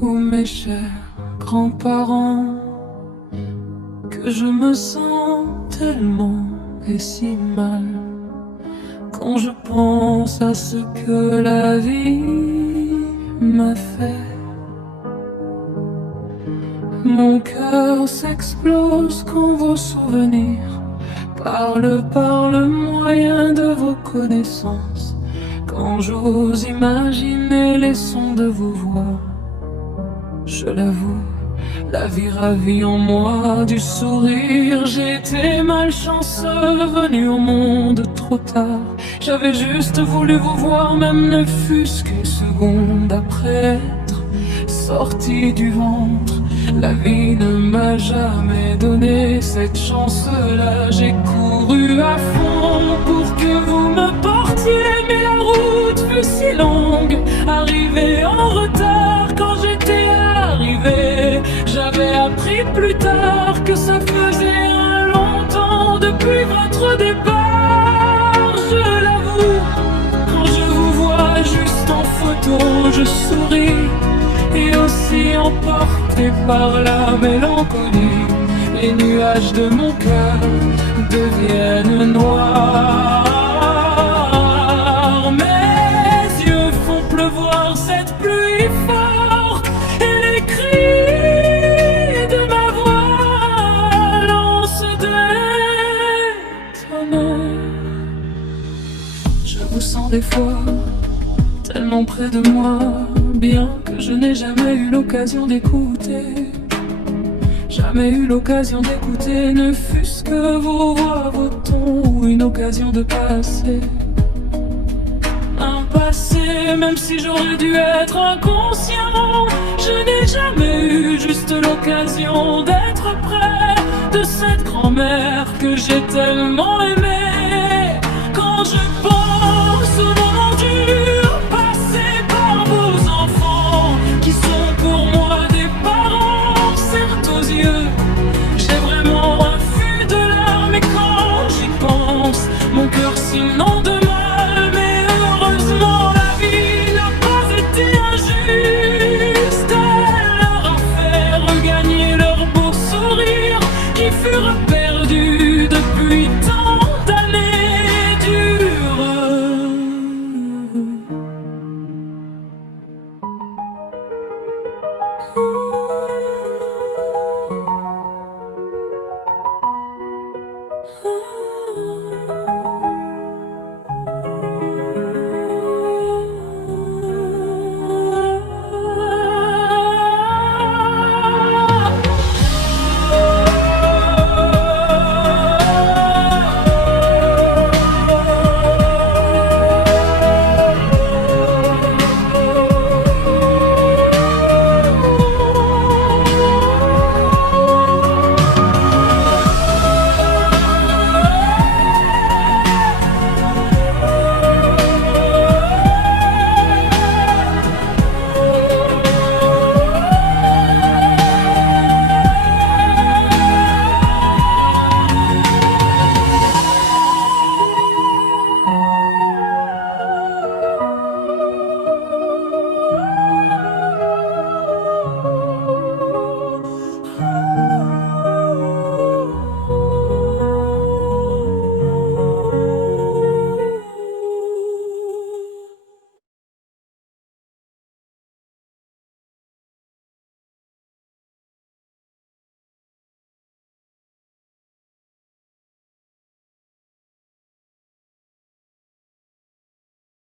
ou mes chers grands-parents, que je me sens tellement et si mal quand je pense à ce que la vie m'a fait. Mon cœur s'explose quand vos souvenirs parlent par le moyen de vos connaissances. Quand j'ose imaginer les sons de vos voix, je l'avoue, la vie ravit en moi du sourire. J'étais malchanceux, venu au monde trop tard. J'avais juste voulu vous voir, même ne fût-ce qu'une seconde après être sorti du ventre. La vie ne m'a jamais donné cette chance-là. J'ai couru à fond pour que vous me portiez, mais la route fut si longue. Arrivé en retard quand j'étais arrivé, j'avais appris plus tard que ça faisait un long temps depuis votre départ. Je l'avoue, quand je vous vois juste en photo, je souris. Et aussi emporté par la mélancolie, les nuages de mon cœur deviennent noirs. Mes yeux font pleuvoir cette pluie forte, et les cris de ma voix lancent des tonnerres. Je vous sens des fois tellement près de moi, bien que je n'ai jamais eu l'occasion d'écouter. Jamais eu l'occasion d'écouter, ne fût-ce que vos voix, vos tons, ou une occasion de passer. Un passé, même si j'aurais dû être inconscient, je n'ai jamais eu juste l'occasion d'être près de cette grand-mère que j'ai tellement aimée. Quand je pense au moment dur passé par vos enfants, qui sont pour moi des parents, certes aux yeux, j'ai vraiment un flux de larmes. Et quand j'y pense, mon cœur s'inonde de mal. Mais heureusement la vie n'a pas été injuste. Elle leur a fait regagner leurs beaux sourires qui furent perdus depuis tant d'années dures.